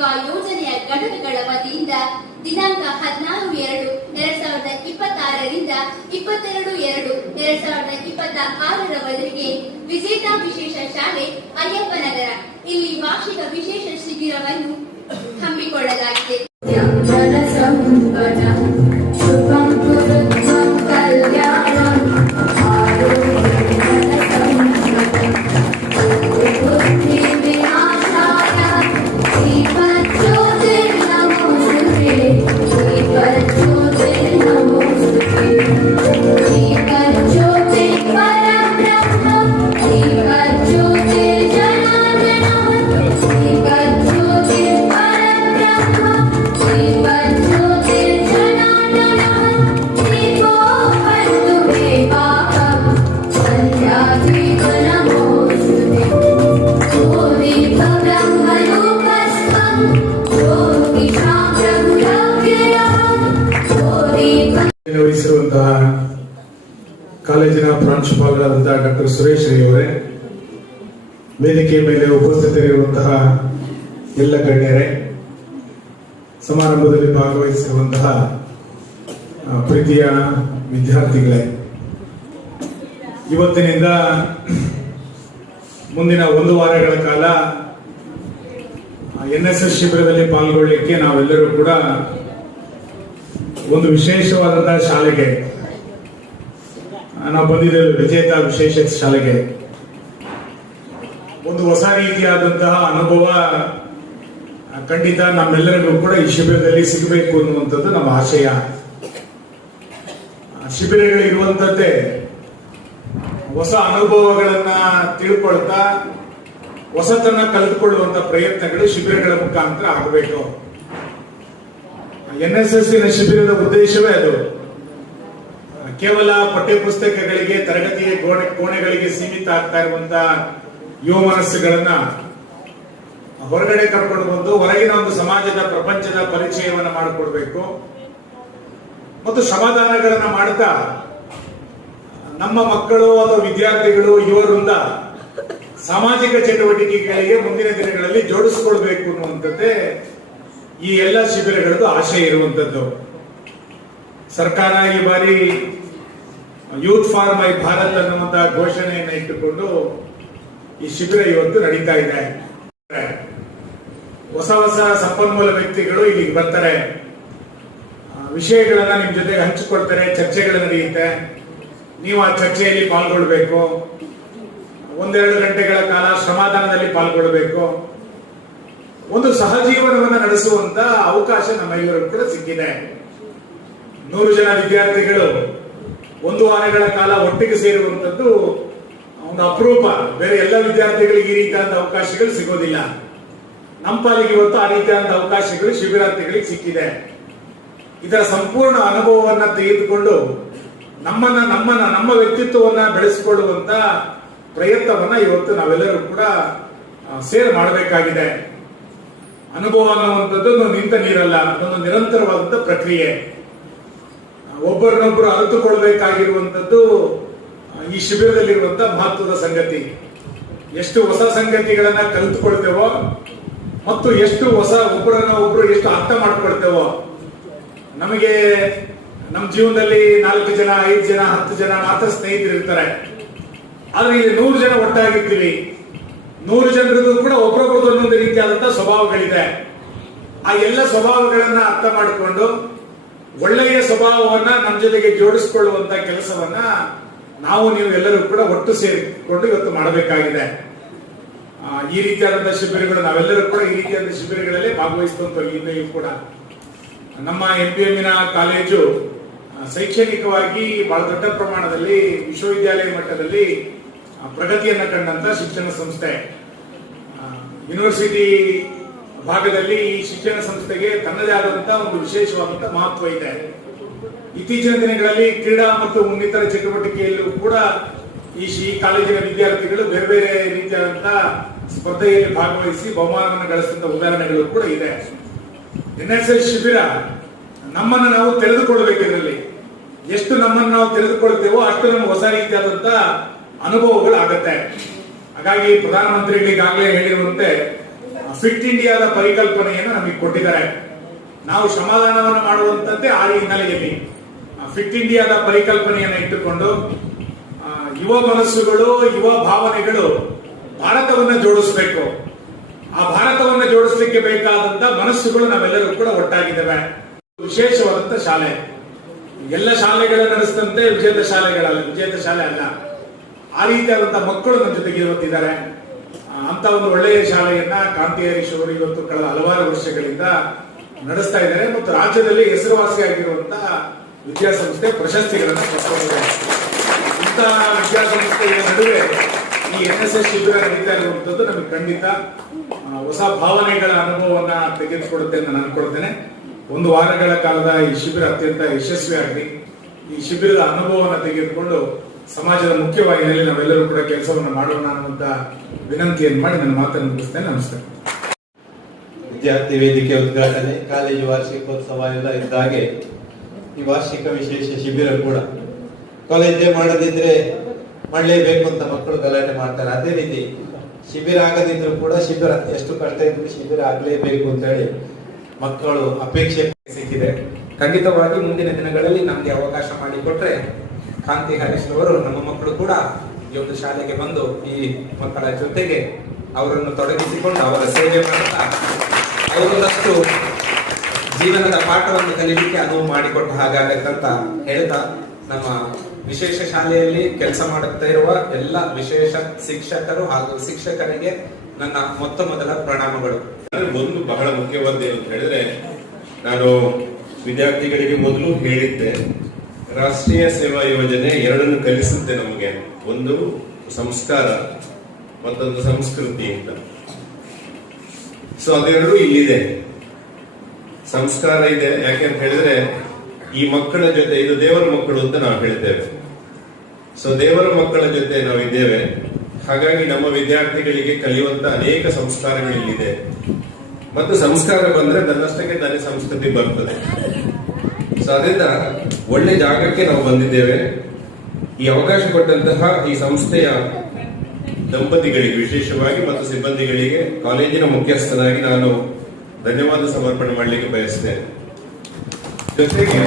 ಸೇವಾ ಯೋಜನೆಯ ಘಟಕಗಳ ವತಿಯಿಂದ ದಿನಾಂಕ 16/2/2026ರಿಂದ 22/2/2026ರವರೆಗೆ ವಿಜೇತಾ ವಿಶೇಷ ಶಾಲೆ ಅಯ್ಯಪ್ಪನಗರ ಇಲ್ಲಿ ವಾರ್ಷಿಕ ವಿಶೇಷ ಶಿಬಿರವನ್ನು ಹಮ್ಮಿಕೊಳ್ಳಲಾಗಿದೆ. ವಹಿಸಿರುವಂತಹ ಕಾಲೇಜಿನ ಪ್ರಾಂಶುಪಾಲರಾದಂತಹ ಡಾಕ್ಟರ್ ಸುರೇಶ್ ಅವರೇ, ವೇದಿಕೆಯ ಮೇಲೆ ಉಪಸ್ಥಿತರಿರುವಂತಹ ಎಲ್ಲ ಗಣ್ಯರೇ, ಸಮಾರಂಭದಲ್ಲಿ ಭಾಗವಹಿಸಿರುವಂತಹ ಪ್ರೀತಿಯ ವಿದ್ಯಾರ್ಥಿಗಳೇ, ಇವತ್ತಿನಿಂದ ಮುಂದಿನ 1 ವಾರಗಳ ಕಾಲ NSS ಶಿಬಿರದಲ್ಲಿ ಪಾಲ್ಗೊಳ್ಳಲಿಕ್ಕೆ ನಾವೆಲ್ಲರೂ ಕೂಡ ಒಂದು ವಿಶೇಷವಾದಂತಹ ಶಾಲೆಗೆ ನಾವು ಬಂದಿದ್ದೇವೆ. ವಿಜೇತ ವಿಶೇಷ ಶಾಲೆಗೆ ಒಂದು ಹೊಸ ರೀತಿಯಾದಂತಹ ಅನುಭವ ಖಂಡಿತ ನಮ್ಮೆಲ್ಲರಿಗೂ ಕೂಡ ಈ ಶಿಬಿರದಲ್ಲಿ ಸಿಗಬೇಕು ಅನ್ನುವಂಥದ್ದು ನಮ್ಮ ಆಶಯ. ಶಿಬಿರಗಳಿರುವಂಥದ್ದೇ ಹೊಸ ಅನುಭವಗಳನ್ನ ತಿಳ್ಕೊಳ್ತಾ ಹೊಸತನ್ನ ಕಲಿತುಕೊಳ್ಳುವಂತ ಪ್ರಯತ್ನಗಳು ಶಿಬಿರಗಳ ಮುಖಾಂತರ ಆಗಬೇಕು. NSSನ ಶಿಬಿರದ ಉದ್ದೇಶವೇ ಅದು. ಕೇವಲ ಪಠ್ಯ ಪುಸ್ತಕಗಳಿಗೆ, ತರಗತಿಯ ಕೋಣೆಗಳಿಗೆ ಸೀಮಿತ ಆಗ್ತಾ ಇರುವಂತಹ ಯುವ ಮನಸ್ಸುಗಳನ್ನ ಹೊರಗಡೆ ಕರ್ಕೊಂಡು ಬಂದು ಹೊರಗಿನ ಒಂದು ಸಮಾಜದ ಪ್ರಪಂಚದ ಪರಿಚಯವನ್ನ ಮಾಡಿಕೊಡ್ಬೇಕು ಮತ್ತು ಸಮಾಧಾನಗಳನ್ನ ಮಾಡ್ತಾ ನಮ್ಮ ಮಕ್ಕಳು ಅಥವಾ ವಿದ್ಯಾರ್ಥಿಗಳು ಯುವರಿಂದ ಸಾಮಾಜಿಕ ಚಟುವಟಿಕೆಗಳಿಗೆ ಮುಂದಿನ ದಿನಗಳಲ್ಲಿ ಜೋಡಿಸಿಕೊಳ್ಬೇಕು ಅನ್ನುವಂಥದ್ದೇ ಈ ಎಲ್ಲ ಶಿಬಿರಗಳದ್ದು ಆಶಯ ಇರುವಂತದ್ದು. ಸರ್ಕಾರ ಈ ಬಾರಿ ಯೂತ್ ಫಾರ್ ಮೈ ಭಾರತ್ ಅನ್ನುವಂತಹ ಘೋಷಣೆಯನ್ನು ಇಟ್ಟುಕೊಂಡು ಈ ಶಿಬಿರ ಇವತ್ತು ನಡೀತಾ ಇದೆ. ಹೊಸ ಹೊಸ ಸಂಪನ್ಮೂಲ ವ್ಯಕ್ತಿಗಳು ಇಲ್ಲಿಗೆ ಬರ್ತಾರೆ, ವಿಷಯಗಳನ್ನ ನಿಮ್ ಜೊತೆಗೆ ಹಂಚಿಕೊಳ್ತಾರೆ, ಚರ್ಚೆಗಳು ನಡೆಯುತ್ತೆ. ನೀವು ಆ ಚರ್ಚೆಯಲ್ಲಿ ಪಾಲ್ಗೊಳ್ಬೇಕು. 1-2 ಗಂಟೆಗಳ ಕಾಲ ಶ್ರಮದಾನದಲ್ಲಿ ಪಾಲ್ಗೊಳ್ಬೇಕು. ಒಂದು ಸಹಜೀವನವನ್ನು ನಡೆಸುವಂತ ಅವಕಾಶ ನಮ್ಮೆಲ್ಲರಿಗೂ ಕೂಡ ಸಿಕ್ಕಿದೆ. 100 ಜನ ವಿದ್ಯಾರ್ಥಿಗಳು 1 ವಾರಗಳ ಕಾಲ ಒಟ್ಟಿಗೆ ಸೇರುವಂತದ್ದು ಒಂದು ಅಪರೂಪ. ಬೇರೆ ಎಲ್ಲ ವಿದ್ಯಾರ್ಥಿಗಳಿಗೆ ಈ ರೀತಿಯಾದ ಅವಕಾಶಗಳು ಸಿಗೋದಿಲ್ಲ. ನಮ್ಮ ಪಾಲಿಗೆ ಇವತ್ತು ಆ ರೀತಿಯಾದ ಅವಕಾಶಗಳು ಶಿಬಿರಾರ್ಥಿಗಳಿಗೆ ಸಿಕ್ಕಿದೆ. ಇದರ ಸಂಪೂರ್ಣ ಅನುಭವವನ್ನ ತೆಗೆದುಕೊಂಡು ನಮ್ಮ ವ್ಯಕ್ತಿತ್ವವನ್ನ ಬೆಳೆಸಿಕೊಳ್ಳುವಂತ ಪ್ರಯತ್ನವನ್ನ ಇವತ್ತು ನಾವೆಲ್ಲರೂ ಕೂಡ ಸೇರ್ ಮಾಡಬೇಕಾಗಿದೆ. ಅನುಭವ ಅನ್ನುವಂಥದ್ದು ನಿಂತ ನೀರಲ್ಲ, ಅದೊಂದು ನಿರಂತರವಾದಂತ ಪ್ರಕ್ರಿಯೆ. ಒಬ್ಬರನ್ನೊಬ್ಬರು ಅರಿತುಕೊಳ್ಬೇಕಾಗಿರುವಂತದ್ದು ಈ ಶಿಬಿರದಲ್ಲಿರುವಂತಹ ಮಹತ್ವದ ಸಂಗತಿ. ಎಷ್ಟು ಹೊಸ ಸಂಗತಿಗಳನ್ನ ಕಲಿತುಕೊಳ್ತೇವೋ ಮತ್ತು ಎಷ್ಟು ಒಬ್ಬರನ್ನ ಎಷ್ಟು ಅರ್ಥ ಮಾಡ್ಕೊಳ್ತೇವೋ. ನಮಗೆ ನಮ್ಮ ಜೀವನದಲ್ಲಿ 4 ಜನ, 5 ಜನ, 10 ಜನ ಮಾತ್ರ ಸ್ನೇಹಿತರು ಇರ್ತಾರೆ. ಆದ್ರೆ ಇಲ್ಲಿ 100 ಜನ ಒಟ್ಟಾಗಿರ್ತೀವಿ. 100 ಜನರದ್ದು ಕೂಡ ಒಬ್ಬರೊಬ್ಬರದ್ದು ಒಂದೊಂದು ರೀತಿಯಾದಂತಹ ಸ್ವಭಾವಗಳಿದೆ. ಆ ಎಲ್ಲ ಸ್ವಭಾವಗಳನ್ನ ಅರ್ಥ ಮಾಡಿಕೊಂಡು ಒಳ್ಳೆಯ ಸ್ವಭಾವವನ್ನ ನಮ್ಮ ಜೊತೆಗೆ ಜೋಡಿಸಿಕೊಳ್ಳುವಂತ ಕೆಲಸವನ್ನ ನೀವು ಎಲ್ಲರೂ ಕೂಡ ಒಟ್ಟು ಸೇರಿಕೊಂಡು ಇವತ್ತು ಮಾಡಬೇಕಾಗಿದೆ. ಈ ರೀತಿಯಾದಂತಹ ಶಿಬಿರಗಳು ನಾವೆಲ್ಲರೂ ಕೂಡ ಈ ರೀತಿಯಾದ ಶಿಬಿರಗಳಲ್ಲಿ ಭಾಗವಹಿಸುವಂತ ಹಿಂದೆಯೂ ಕೂಡ ನಮ್ಮ MPM ಕಾಲೇಜು ಶೈಕ್ಷಣಿಕವಾಗಿ ಬಹಳ ದೊಡ್ಡ ಪ್ರಮಾಣದಲ್ಲಿ ವಿಶ್ವವಿದ್ಯಾಲಯ ಮಟ್ಟದಲ್ಲಿ ಪ್ರಗತಿಯನ್ನ ಕಂಡಂತ ಶಿಕ್ಷಣ ಸಂಸ್ಥೆ. ಯೂನಿವರ್ಸಿಟಿ ಭಾಗದಲ್ಲಿ ಈ ಶಿಕ್ಷಣ ಸಂಸ್ಥೆಗೆ ತನ್ನದೇ ಆದಂತಹ ಒಂದು ವಿಶೇಷವಾದಂತಹ ಮಹತ್ವ ಇದೆ. ಇತ್ತೀಚಿನ ದಿನಗಳಲ್ಲಿ ಕ್ರೀಡಾ ಮತ್ತು ಇನ್ನಿತರ ಚಟುವಟಿಕೆಯಲ್ಲೂ ಕೂಡ ಈ ಕಾಲೇಜಿನ ವಿದ್ಯಾರ್ಥಿಗಳು ಬೇರೆ ಬೇರೆ ರೀತಿಯಾದಂತಹ ಸ್ಪರ್ಧೆಯಲ್ಲಿ ಭಾಗವಹಿಸಿ ಬಹುಮಾನವನ್ನು ಗಳಿಸಿದ ಉದಾಹರಣೆಗಳು ಕೂಡ ಇದೆ. NSS ಶಿಬಿರ ನಮ್ಮನ್ನು ನಾವು ತೆರೆದುಕೊಳ್ಳಬೇಕು. ಇದರಲ್ಲಿ ಎಷ್ಟು ನಮ್ಮನ್ನು ನಾವು ತೆರೆದುಕೊಳ್ತೇವೋ ಅಷ್ಟು ನಮ್ಗೆ ಹೊಸ ರೀತಿಯಾದಂತಹ ಅನುಭವಗಳು ಆಗತ್ತೆ. ಹಾಗಾಗಿ ಪ್ರಧಾನಮಂತ್ರಿಗಳಿಗಾಗಲೇ ಹೇಳಿರುವಂತೆ ಫಿಟ್ ಇಂಡಿಯಾದ ಪರಿಕಲ್ಪನೆಯನ್ನು ನಮಗೆ ಕೊಟ್ಟಿದ್ದಾರೆ. ನಾವು ಶ್ರಮದಾನವನ್ನು ಮಾಡುವಂತದ್ದೇ ಆ ಹಿನ್ನೆಲೆಯಲ್ಲಿ ಫಿಟ್ ಇಂಡಿಯಾದ ಪರಿಕಲ್ಪನೆಯನ್ನು ಇಟ್ಟುಕೊಂಡು ಯುವ ಮನಸ್ಸುಗಳು, ಯುವ ಭಾವನೆಗಳು ಭಾರತವನ್ನು ಜೋಡಿಸಬೇಕು. ಆ ಭಾರತವನ್ನು ಜೋಡಿಸಲಿಕ್ಕೆ ಬೇಕಾದಂತ ಮನಸ್ಸುಗಳು ನಾವೆಲ್ಲರೂ ಕೂಡ ಒಟ್ಟಾಗಿದ್ದೇವೆ. ವಿಶೇಷವಾದಂತ ಶಾಲೆ, ಎಲ್ಲ ಶಾಲೆಗಳ ನಡೆಸಿದಂತೆ ವಿಜೇತ ಶಾಲೆ ಅಲ್ಲ. ಆ ರೀತಿಯಾದಂತಹ ಮಕ್ಕಳು ನಮ್ಮ ಜೊತೆಗೆ ಇವತ್ತಿದ್ದಾರೆ. ಅಂತ ಒಂದು ಒಳ್ಳೆಯ ಶಾಲೆಯನ್ನ ಕಾಂತಿ ಹರೀಶ್ ಅವರು ಇವತ್ತು ಕಳೆದ ಹಲವಾರು ವರ್ಷಗಳಿಂದ ನಡೆಸ್ತಾ ಇದ್ದಾರೆ ಮತ್ತು ರಾಜ್ಯದಲ್ಲಿ ಹೆಸರುವಾಸಿಯಾಗಿರುವಂತಹ ವಿದ್ಯಾಸಂಸ್ಥೆ ಪ್ರಶಸ್ತಿಗಳನ್ನು ಪಡೆದುಕೊಂಡಿದೆ. ಇಂತಹ ವಿದ್ಯಾಸಂಸ್ಥೆಯ ನಡುವೆ ಈ NSS ಶಿಬಿರ ನಡೀತಾ ಇರುವಂತದ್ದು ನಮಗೆ ಖಂಡಿತ ಹೊಸ ಭಾವನೆಗಳ ಅನುಭವವನ್ನ ತೆಗೆದುಕೊಡುತ್ತೆ ಅಂತ ನಾನು ಅನ್ಕೊಳ್ತೇನೆ. ಒಂದು ವಾರಗಳ ಕಾಲದ ಈ ಶಿಬಿರ ಅತ್ಯಂತ ಯಶಸ್ವಿಯಾಗಲಿ. ಈ ಶಿಬಿರದ ಅನುಭವವನ್ನು ತೆಗೆದುಕೊಂಡು ಸಮಾಜದ ಮುಖ್ಯವಾಹಿನಿಯಲ್ಲಿ ನಾವೆಲ್ಲರೂ ಕೂಡ ಕೆಲಸವನ್ನು ಮಾಡೋಣ ಅನ್ನುವಂತ ವಿನಂತಿಯನ್ನು ಮಾಡಿ ನನ್ನ ಮಾತನ್ನು ಮುಗಿಸ್ತೇನೆ. ನಮಸ್ಕಾರ. ವಿದ್ಯಾರ್ಥಿ ವೇದಿಕೆ ಉದ್ಘಾಟನೆ, ಕಾಲೇಜು ವಾರ್ಷಿಕೋತ್ಸವ ಎಲ್ಲ ಇದ್ದಾಗೆ ಈ ವಾರ್ಷಿಕ ವಿಶೇಷ ಶಿಬಿರ ಕೂಡ ಕಾಲೇಜೇ ಮಾಡದಿದ್ರೆ ಮಾಡಲೇಬೇಕು ಅಂತ ಮಕ್ಕಳು ಗಲಾಟೆ ಮಾಡ್ತಾರೆ. ಅದೇ ರೀತಿ ಶಿಬಿರ ಆಗದಿದ್ರು ಕೂಡ ಶಿಬಿರ ಎಷ್ಟು ಕಷ್ಟ ಇದ್ರು ಶಿಬಿರ ಆಗಲೇಬೇಕು ಅಂತ ಹೇಳಿ ಮಕ್ಕಳು ಅಪೇಕ್ಷೆ ಸಿಕ್ಕಿದೆ. ಖಂಡಿತವಾಗಿ ಮುಂದಿನ ದಿನಗಳಲ್ಲಿ ನಮ್ಗೆ ಅವಕಾಶ ಮಾಡಿಕೊಟ್ರೆ ಕಾಂತಿ ಹರೀಶ್ ಅವರು ನಮ್ಮ ಮಕ್ಕಳು ಕೂಡ ಈ ಒಂದು ಶಾಲೆಗೆ ಬಂದು ಈ ಮಕ್ಕಳ ಜೊತೆಗೆ ಅವರನ್ನು ತೊಡಗಿಸಿಕೊಂಡು ಅವರ ಸೇವೆ ಮಾಡ್ತಾ ಅವರೊಂದಷ್ಟು ಜೀವನದ ಪಾಠವನ್ನು ಕಲಿಯಲಿಕ್ಕೆ ಅನುವು ಮಾಡಿಕೊಟ್ಟ ಹಾಗಾಗತ್ತಂತ ಹೇಳ್ತಾ, ನಮ್ಮ ವಿಶೇಷ ಶಾಲೆಯಲ್ಲಿ ಕೆಲಸ ಮಾಡುತ್ತಾ ಇರುವ ಎಲ್ಲ ವಿಶೇಷ ಶಿಕ್ಷಕರು ಹಾಗೂ ಶಿಕ್ಷಕರಿಗೆ ನನ್ನ ಮೊದಲ ಪ್ರಣಾಮಗಳು. ಒಂದು ಬಹಳ ಮುಖ್ಯವಾದ ಏನು ಅಂತ ಹೇಳಿದ್ರೆ, ನಾನು ವಿದ್ಯಾರ್ಥಿಗಳಿಗೆ ಮೊದಲು ಹೇಳಿದ್ದೆ, ರಾಷ್ಟ್ರೀಯ ಸೇವಾ ಯೋಜನೆ ಎರಡನ್ನು ಕಲಿಸುತ್ತೆ ನಮಗೆ. ಒಂದು ಸಂಸ್ಕಾರ, ಮತ್ತೊಂದು ಸಂಸ್ಕೃತಿ ಅಂತ. ಸೊ ಅದೆರಡು ಇಲ್ಲಿದೆ. ಸಂಸ್ಕಾರ ಇದೆ, ಯಾಕೆ ಅಂತ ಹೇಳಿದ್ರೆ ಈ ಮಕ್ಕಳ ಜೊತೆ, ಇದು ದೇವರ ಮಕ್ಕಳು ಅಂತ ನಾವು ಹೇಳ್ತೇವೆ. ಸೊ ದೇವರ ಮಕ್ಕಳ ಜೊತೆ ನಾವಿದ್ದೇವೆ. ಹಾಗಾಗಿ ನಮ್ಮ ವಿದ್ಯಾರ್ಥಿಗಳಿಗೆ ಕಲಿಯುವಂತ ಅನೇಕ ಸಂಸ್ಕಾರಗಳು ಇಲ್ಲಿದೆ. ಮತ್ತು ಸಂಸ್ಕಾರ ಬಂದ್ರೆ ತನ್ನಷ್ಟಕ್ಕೆ ತಾನೇ ಸಂಸ್ಕೃತಿ ಬರ್ತದೆ. ಸೊ ಅದರಿಂದ ಒಳ್ಳೆ ಜಾಗಕ್ಕೆ ನಾವು ಬಂದಿದ್ದೇವೆ. ಈ ಅವಕಾಶ ಕೊಟ್ಟಂತಹ ಈ ಸಂಸ್ಥೆಯ ದಂಪತಿಗಳಿಗೆ ವಿಶೇಷವಾಗಿ ಮತ್ತು ಸಿಬ್ಬಂದಿಗಳಿಗೆ ಕಾಲೇಜಿನ ಮುಖ್ಯಸ್ಥನಾಗಿ ನಾನು ಧನ್ಯವಾದ ಸಮರ್ಪಣೆ ಮಾಡಲಿಕ್ಕೆ ಬಯಸ್ತೇನೆ. ಜೊತೆಗೆ